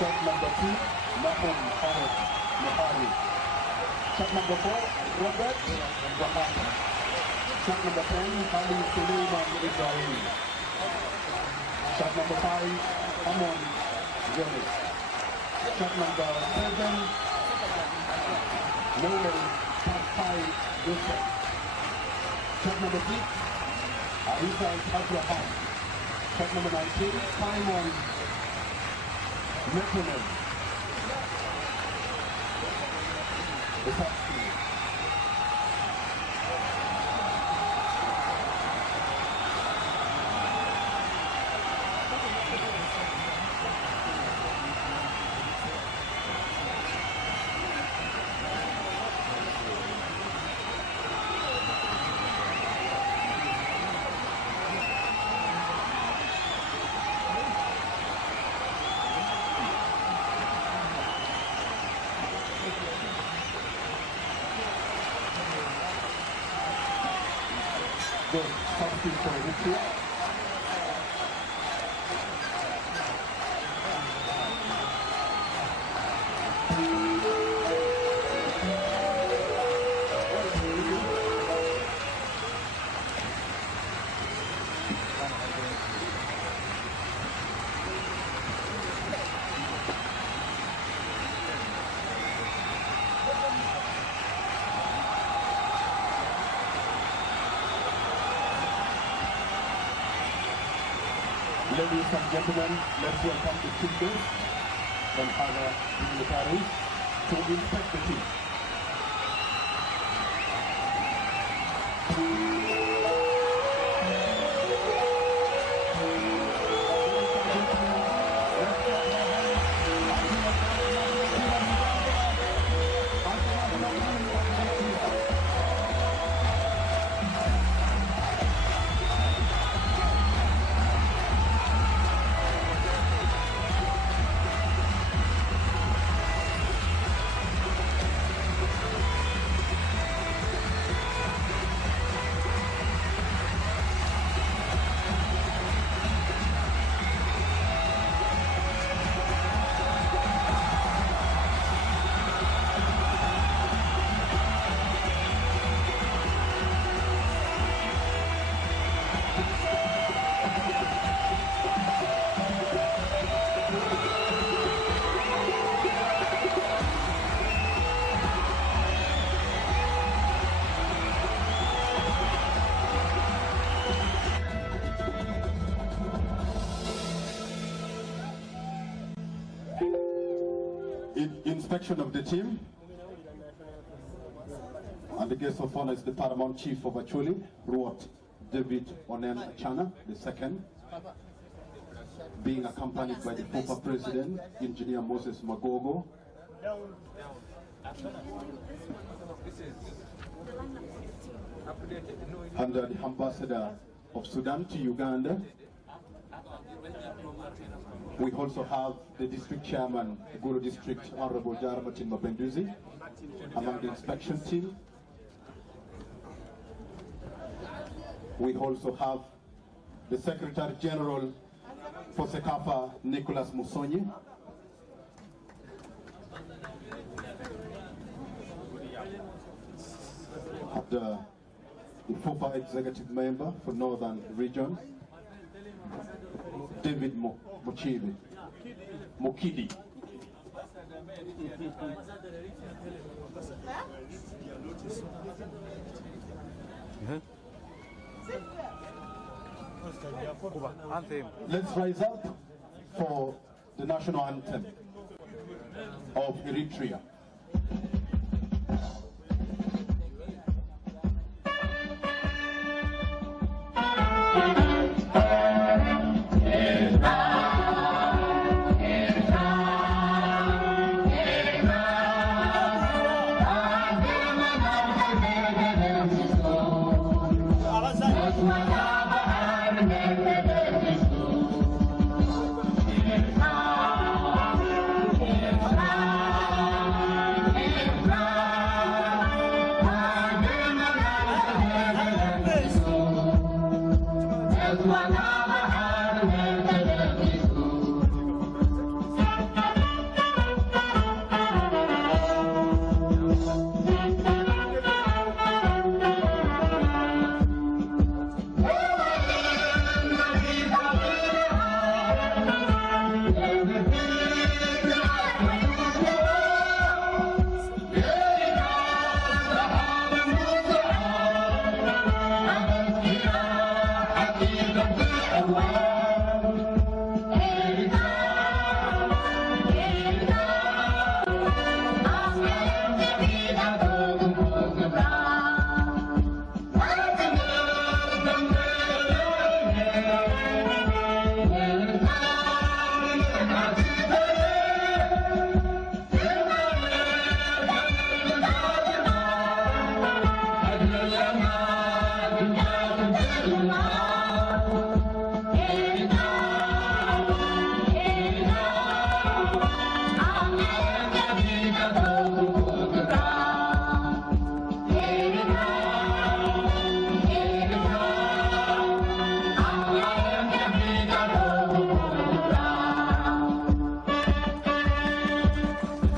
Shot number 2, Mahmoud Ahmed Mahari. Shot number 4, Robert Wahab. Shot number 10, Ali Suleiman Ibrahim. Shot number 5, Amon Jones. Shot number 7, Noel Pascal Joseph. Shot number 6, Arisa Abraham. Shot number 19, Simon Metronom. The top team. Good. Top team for victory. Ladies and gentlemen, let's welcome the children from other dignitaries to inspect the team. Inspection of the team. And the guest of honor is the Paramount Chief of Acholi, Ruot David Onen Achana, the second, being accompanied by the former President, Engineer Moses Magogo, and the Ambassador of Sudan to Uganda, We also have the district chairman, the Gulu District, Honorable Jara Martin Mapenduzi, among the inspection team. We also have the Secretary General for Sekafa, Nicholas Musonyi. The FOFA Executive Member for Northern Region, David Mukidi. Let's rise up for the national anthem of Eritrea.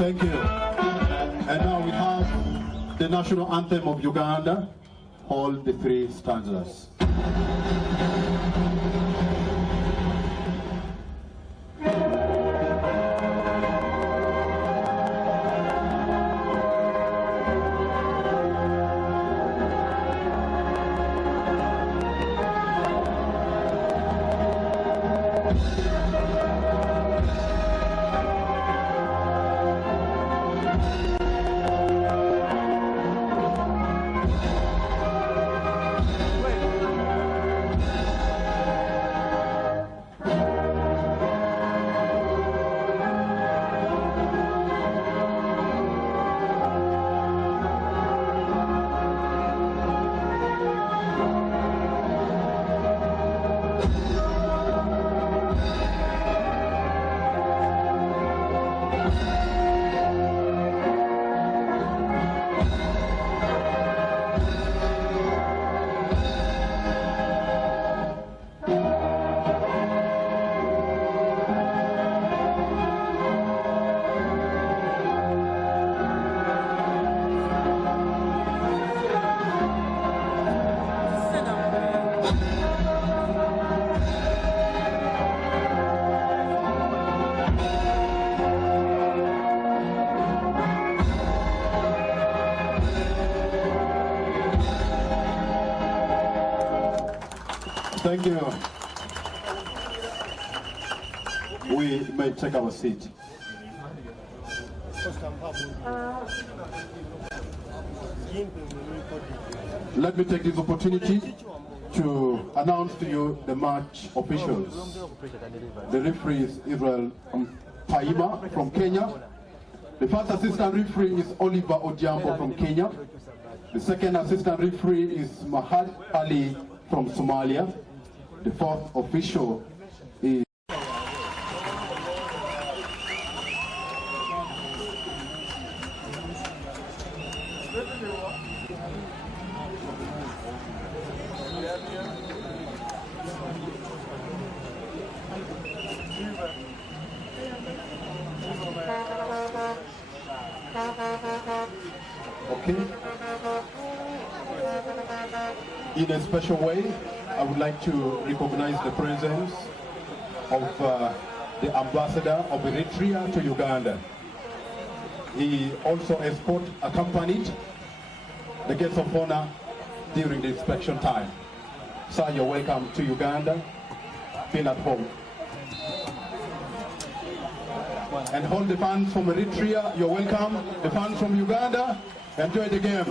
Thank you. And now we have the national anthem of Uganda. Hold the three stanzas. Thank you. We may take our seat. Let me take this opportunity to announce to you the match officials. The referee is Israel Paima from Kenya. The first assistant referee is Oliver Odhiambo from Kenya. The second assistant referee is Mahad Ali from Somalia. The fourth official is Okay. In a special way, I would like to recognize the presence of the ambassador of Eritrea to Uganda. He also accompanied the guests of honor during the inspection time. Sir, you're welcome to Uganda. Feel at home. And all the fans from Eritrea, you're welcome. The fans from Uganda, enjoy the game.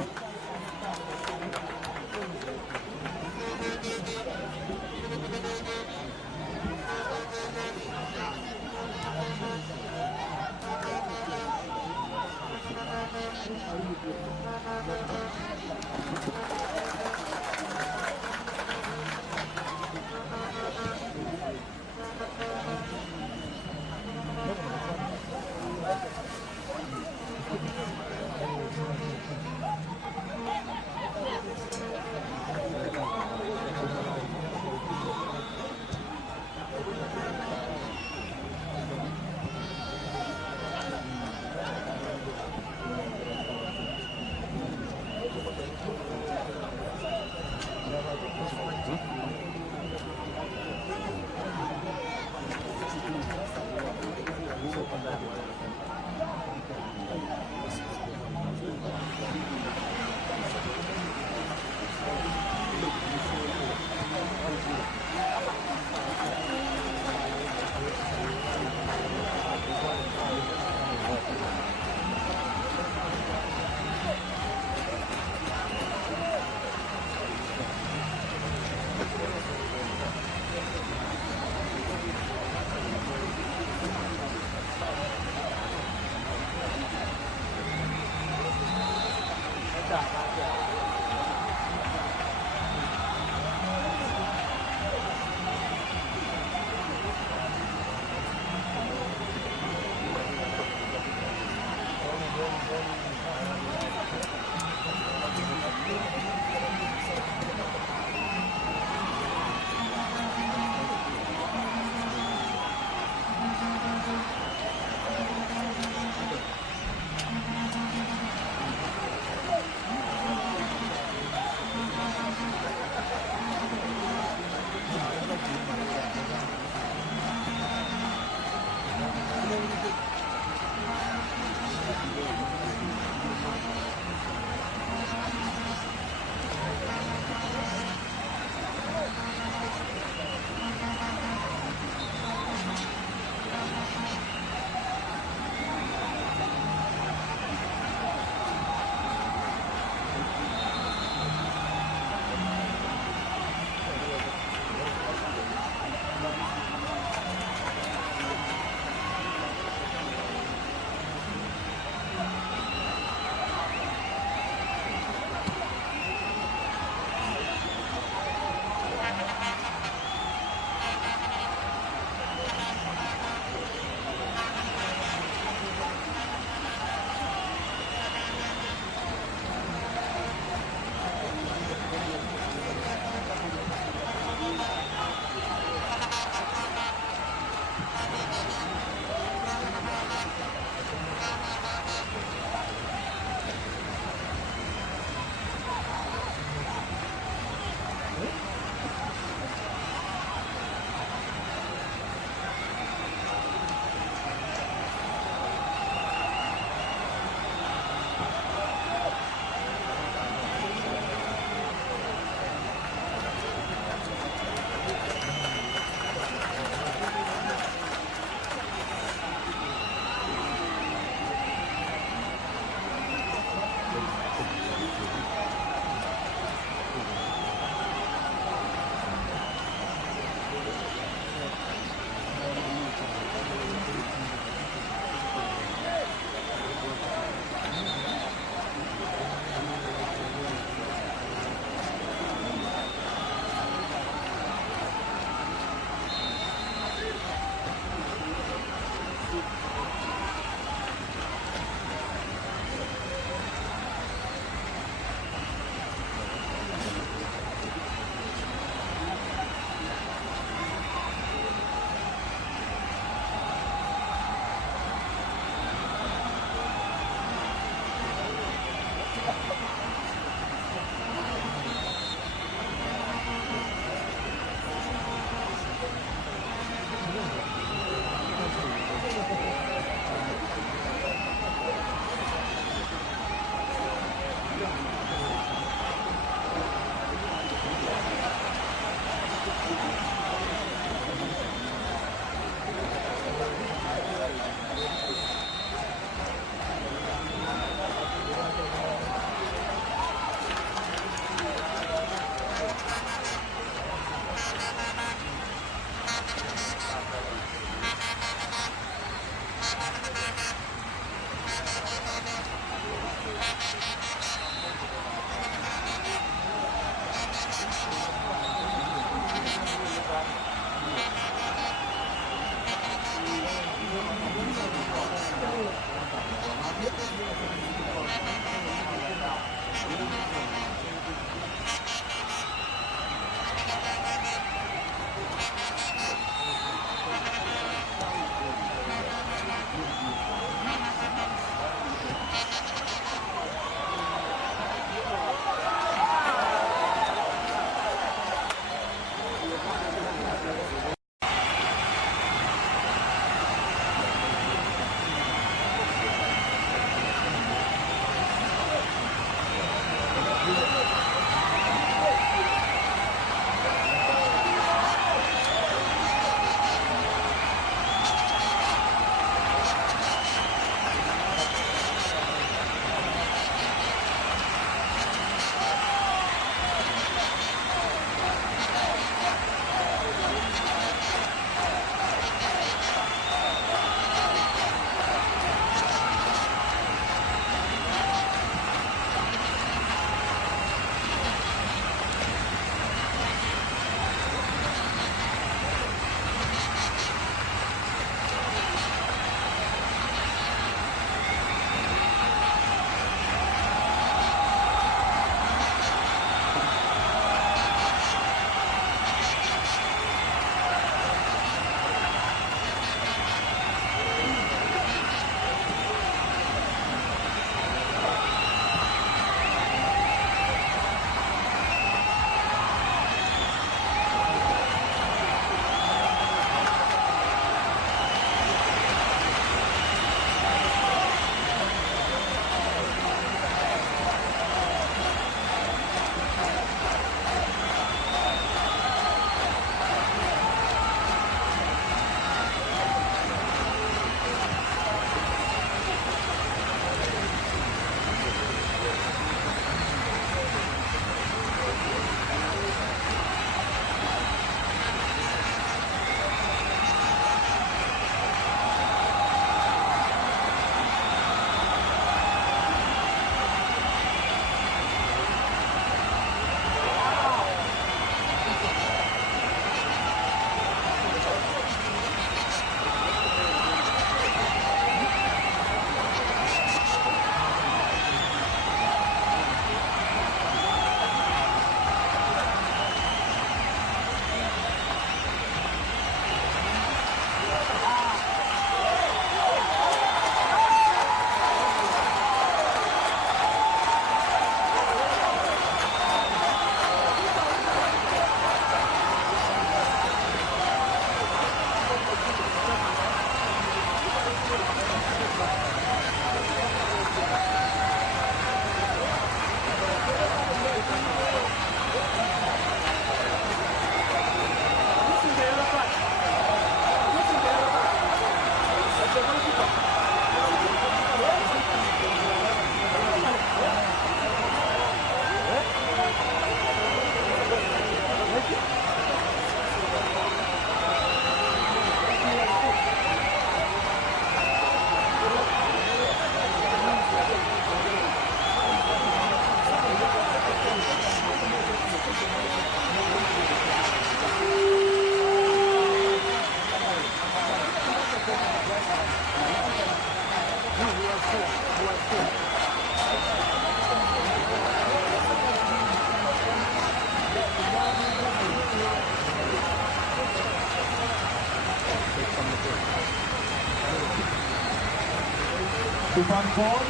Stefan Ford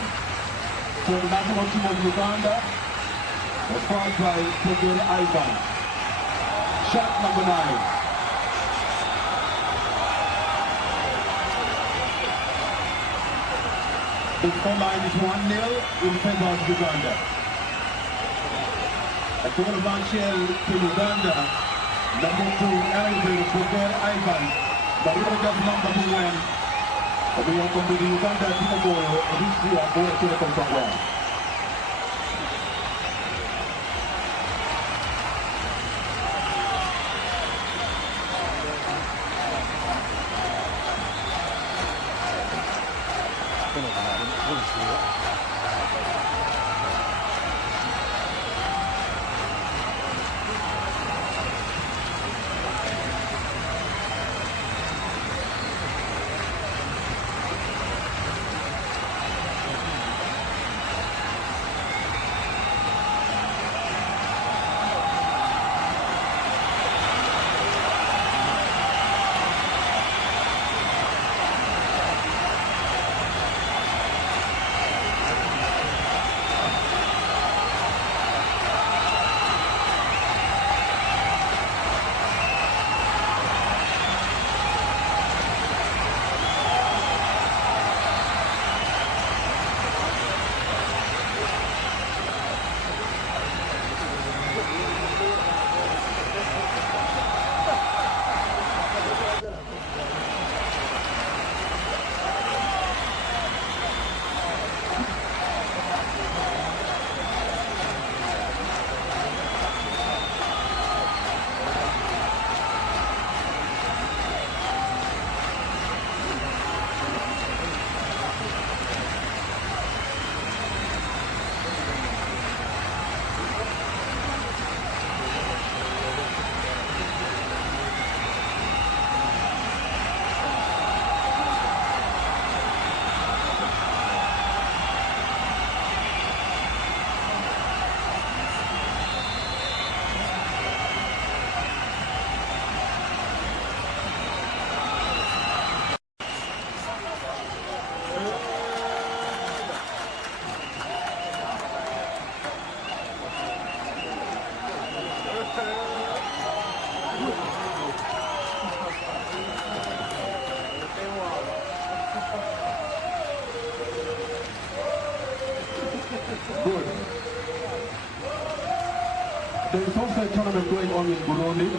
for the national team of Uganda was fouled by Togel Ivan. Shot number 9. The scoreline is 1-0 in favor of Uganda. A goal of Marshall to Uganda. Number 2, Elvin Togel Ivan. Baruo just number 2 win. We are going to the Uganda team of goal. This is a goal to the control. Good. There is also a tournament going on in Burundi.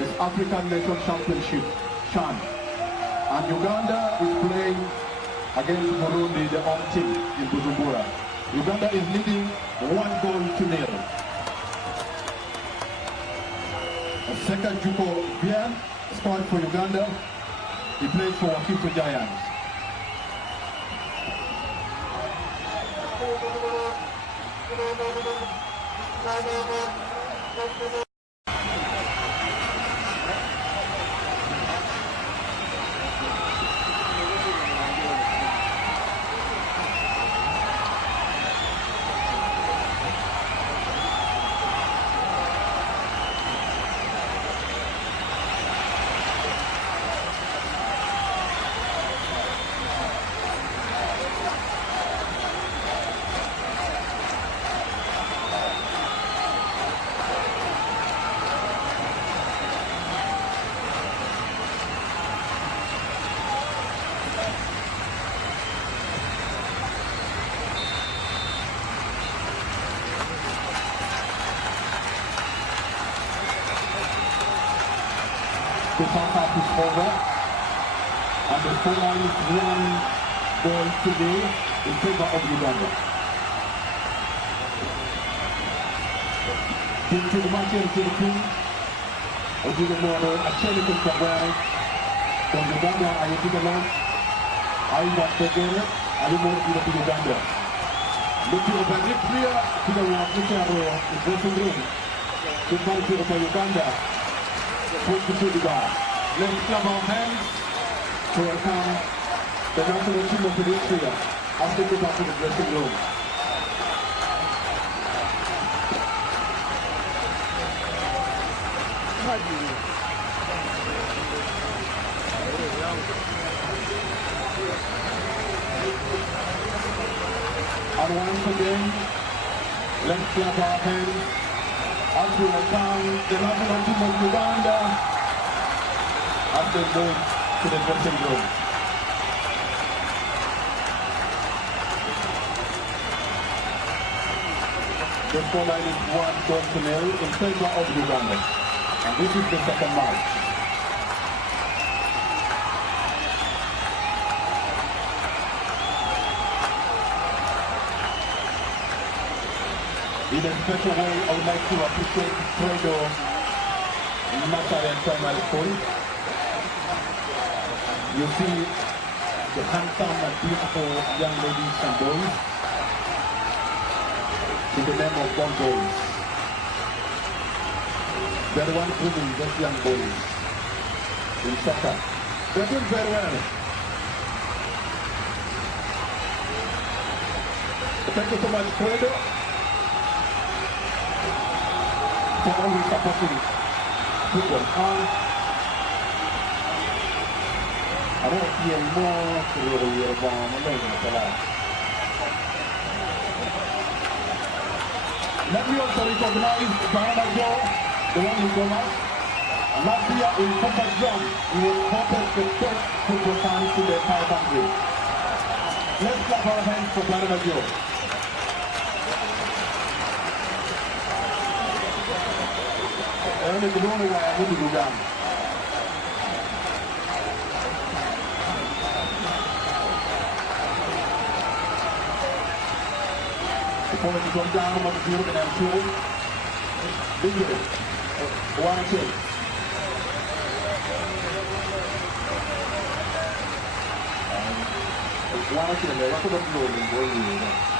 It's African Nation Championship, CHAN. And Uganda is playing against Burundi, the home team in Bujumbura. Uganda is leading 1-0. A second Juko Bien scored for Uganda. He plays for Wakiso Giants. The first half is over, and the scoreline is 1-0 in favor of Uganda. Into the match in Philippines, Ojugomono, Acheli Kutagwai, from Uganda, Ayetigalan, Aiva Tegere, Alimo to Uganda. Looking over Eritrea to the dressing room. Good match for Uganda. Let's clap our hands to welcome the national team of Eritrea as they go back to the dressing room. And once again, let's clap our hands as we welcome the national team of Uganda as they move to the dressing room. The scoreline is 1-0 in favor of Uganda. And this is the second match. In a special way, I would like to appreciate Fredo Natalian Primary School. You see the handsome and beautiful young ladies and boys in the name of Bon Boys. They're the ones grooming those young boys in soccer. They're doing very well. Thank you so much, Fredo, for always supporting football. I don't hear more to your bomb. Let me also recognize Barana Joe, the one who came out. Last year in Papa John, he was voted the best football fan to the entire country. Let's clap our hands for Barana Joe. And the only way I need to go down. Before you come down, what you look at them two. Big it. 1 and 2. One and 2. They're not going to blow them.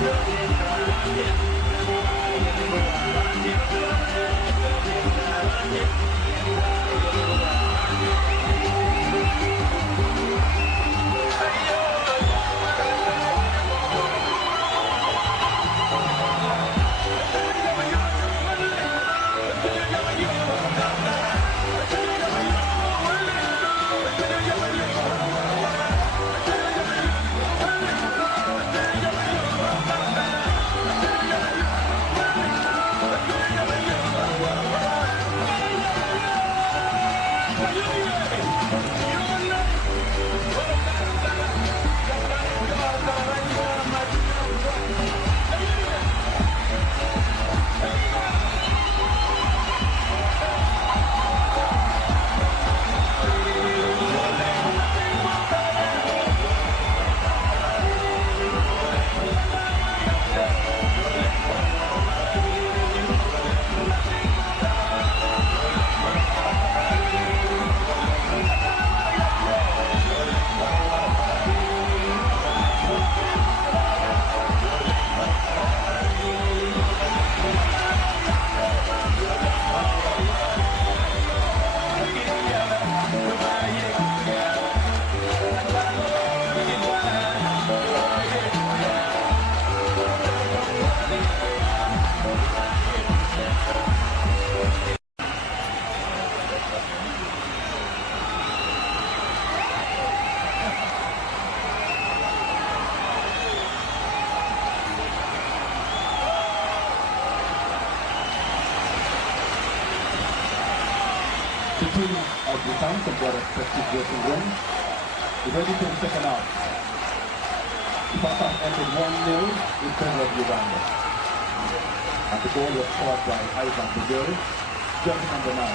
The team of Bhutan from their respective dressing rooms is ready for the second half. The first half ended 1-0 in favor of Uganda. And the goal was scored by Ivan Bugeri, jersey number 9.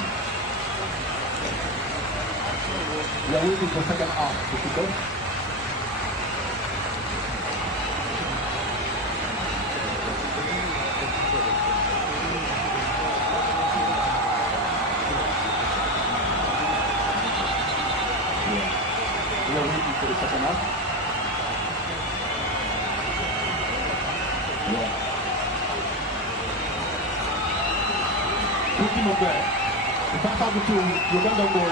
We are waiting for the second half to kick off. We are waiting for the second half. Ultimo beh, il passaggio su giocando con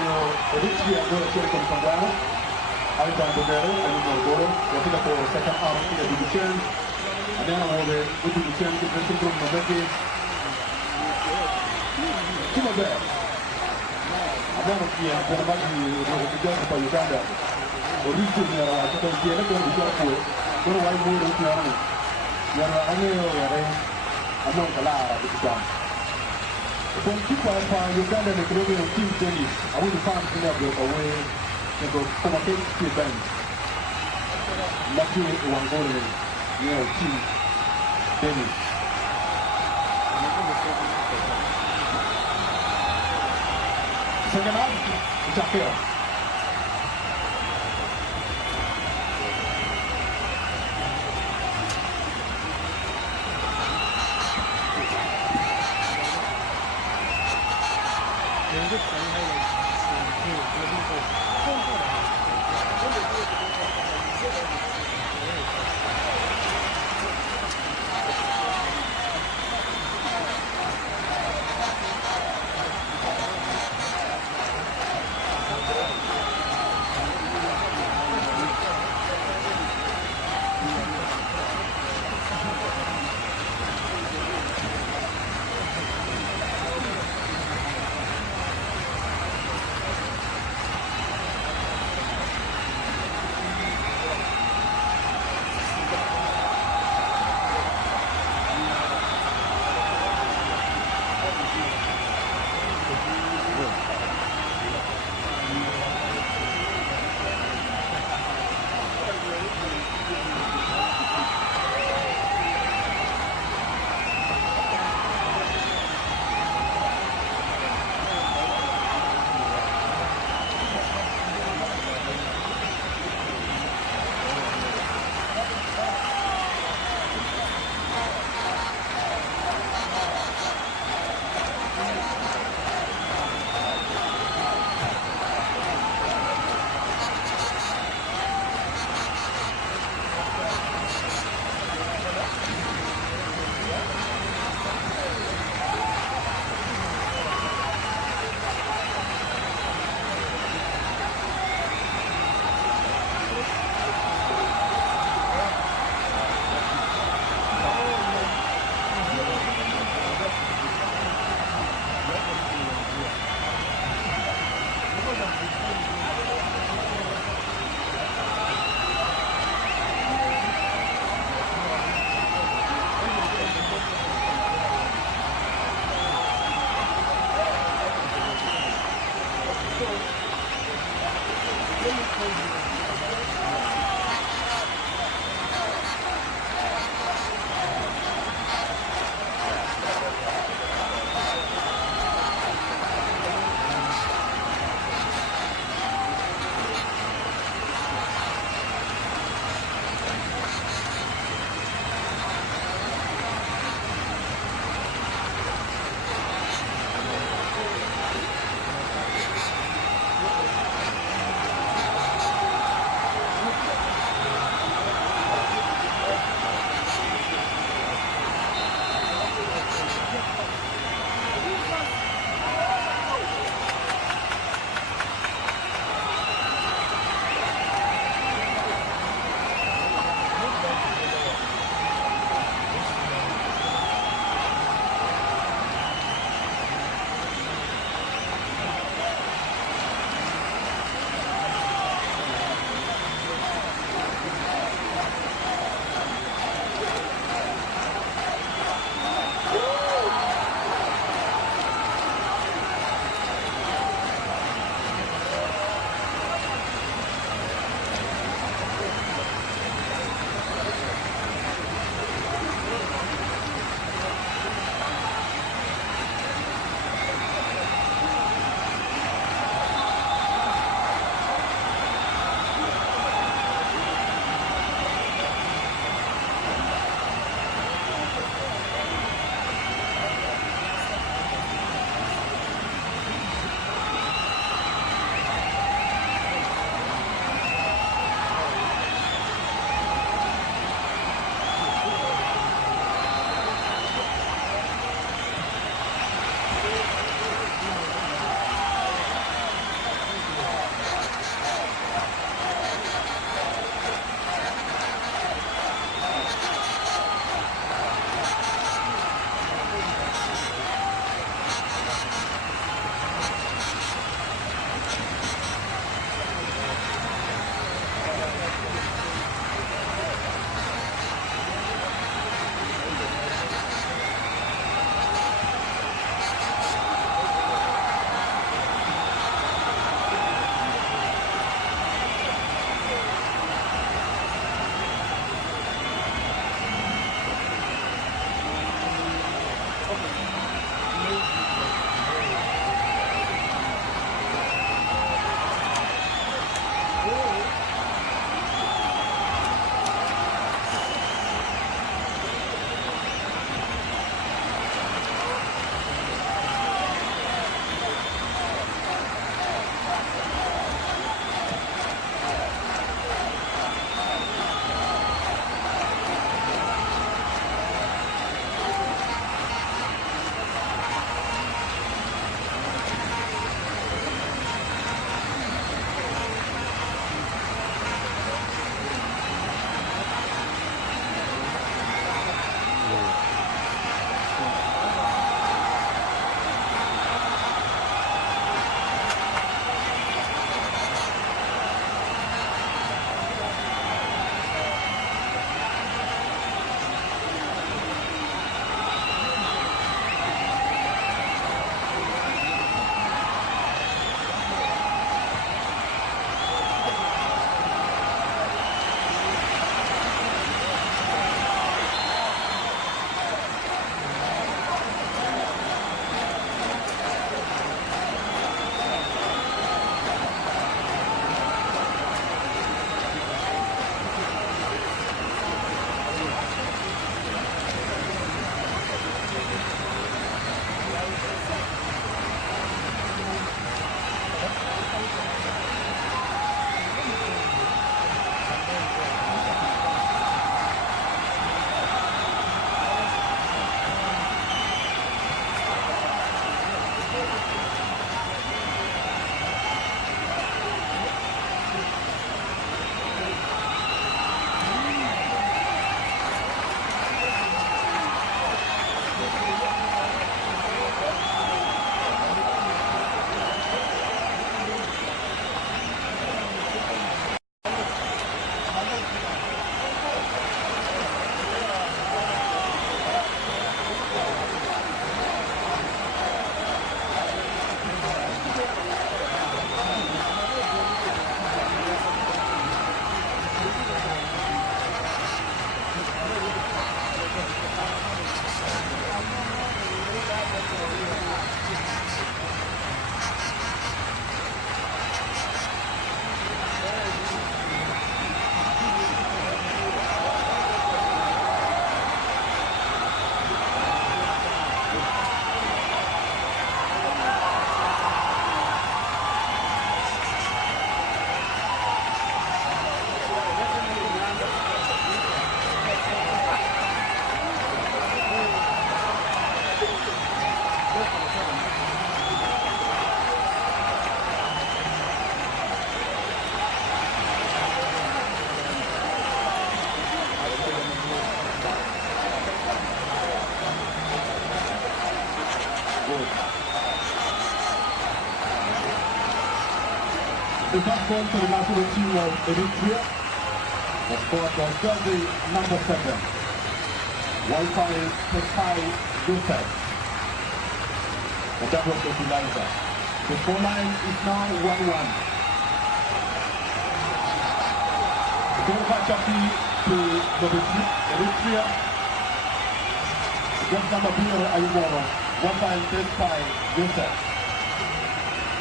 Ricci e allora c'è con Sandano, Ivan Bugeri e numero gol, e fino a second half fino a Dubuchen, andiamo a muovere Dubuchen che prende il gruppo perché ultimo beh, abbiamo qui per la base di gioco poi Uganda, Ricci era la seconda con il gioco, con il muro ultimo anno, era non calare di gioco. From people from Uganda and the Colombian team tennis, I want to find them away to go from a big event. Lucky one goal in team tennis. Second half, Jacques. The first goal for the national team of Eritrea was scored by jersey number 7, Wi-Fi Tekai Joseph. And that was the equalizer. The scoreline is now 1-1. Goal by Chapi to Eritrea. Just number Biro Ayumoro. Wi-Fi Tekai Joseph.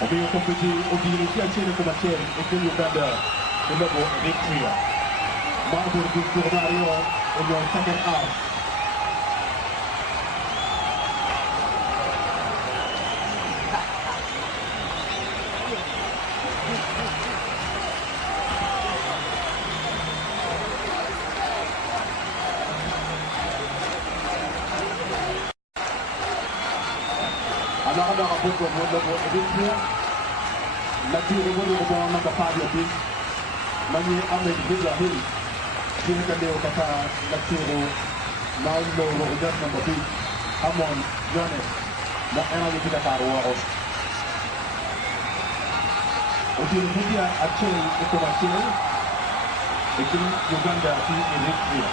Obiyo kompiti ukiingia chini kwa macheri ikini Uganda kulebo Eritrea. Marbur Mario in your second half. Another book of Eritrea. Lati rumuni ko number 5 ya big. Mani Ahmed Ibrahim. Kini leo kata Lati Naulo Rojas number 2. Amon Jones. Na ana kita taruwa os. Ukiingia acheni iko machini. Ikini Uganda fi Eritrea.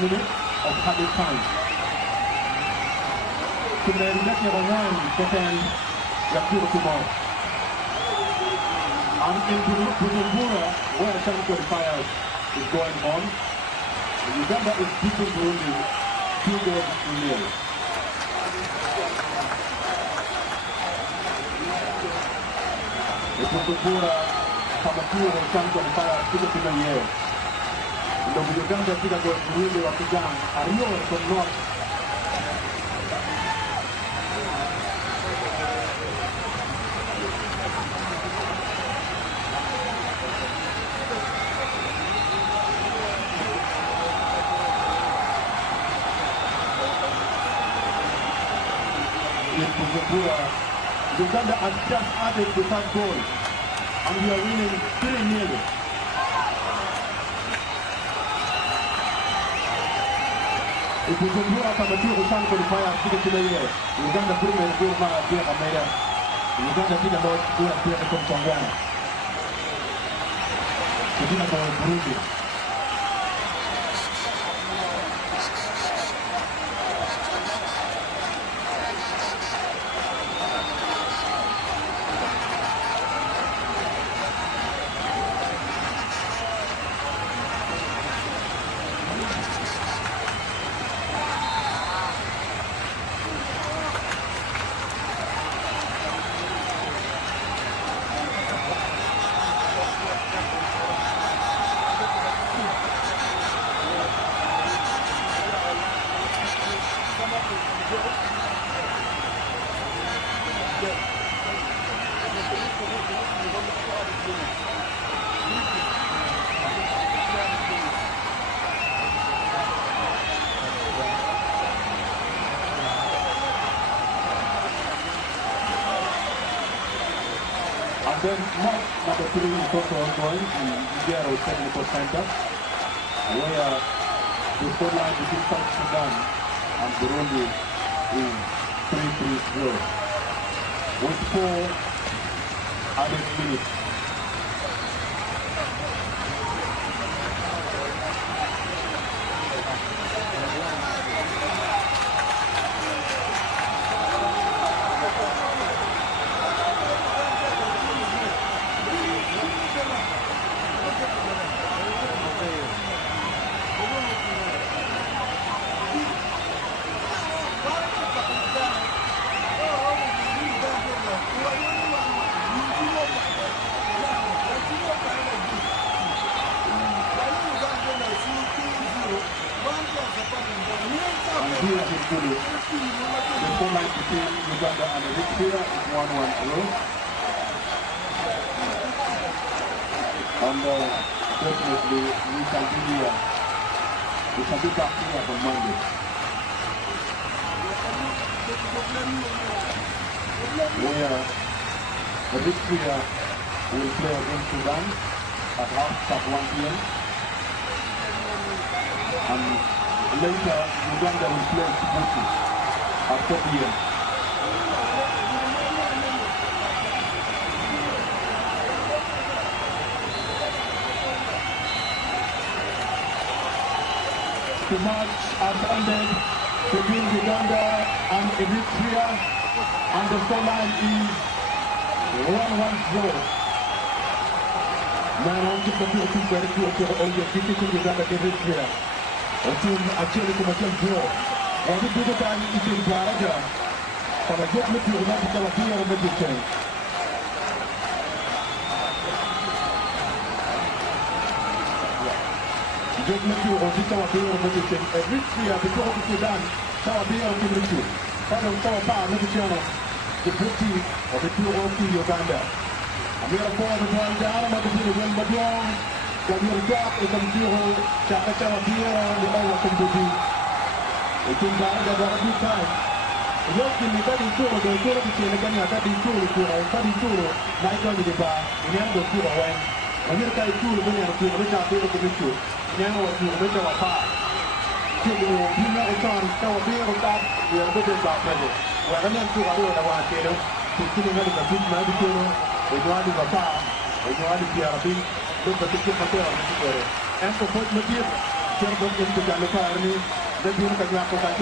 Minutes of having time. Tumeelekea Rwanda kutokana ya Kimau. And in Bujumbura, where the Central Fire is going on, Uganda is beating Burundi 2-0. In Bujumbura, Kamakura and Central Fire is beating the ndio Uganda pia kwa Burundi wa kijana Ario from North. In Bujumbura, Uganda has just added the third goal and we are winning 3-0. Bujumbura Kamakura Rusan qualifier kile kile yeye. Uganda prime ndio mara pia kamera. Uganda pia ndio kwa pia kwa Kongwana. Kidina kwa Burundi. Then match number 3 is also ongoing in Igero Technical Center, where the scoreline between South Sudan and Burundi is 3-3 with 4 added minutes. here in Gulu. The scoreline between Uganda and Eritrea is 1-1 and definitely we shall be back here on Monday. Where Eritrea will play against Sudan at 1 p.m. and later Uganda will play Djibouti at 4 p.m. The match has ended between Uganda and Eritrea, and the scoreline is 1-1 draw. Now on to the team very close to all the difficult Uganda and Eritrea. A team actually come again draw. What did the time is in Baraja? For a good look to the Calabia and the Jogmetu ofisa wa biro mwetu Eritrea before Sudan sawa biro kimlichu pale sawa pa mwetu Djibouti wabituro ki Uganda amira kwa mtandao mabitiro kwa mabong kwa murjak ikamtiro chaka sawa biro ni awa kumbuti ikimbaraga barabu kai yoki ni kadi turo do turo kitene gani akadi turo na iko ni ba ni ando turo wen amira kai turo bani turo cha biro kumlichu Nyano wa kilometer wa paa. Kilo bina utan kawa bia utan ya bote ba pale. Wa kana tu wa na wa kero. Kilo ngani ka bina di kero. Ejwadi ba paa. Ejwadi pia rabi. Ndo ba tikki patera ni kero. En ko fot matir. Kero bo ko ta le pa ni. Da bina ka ya ko ka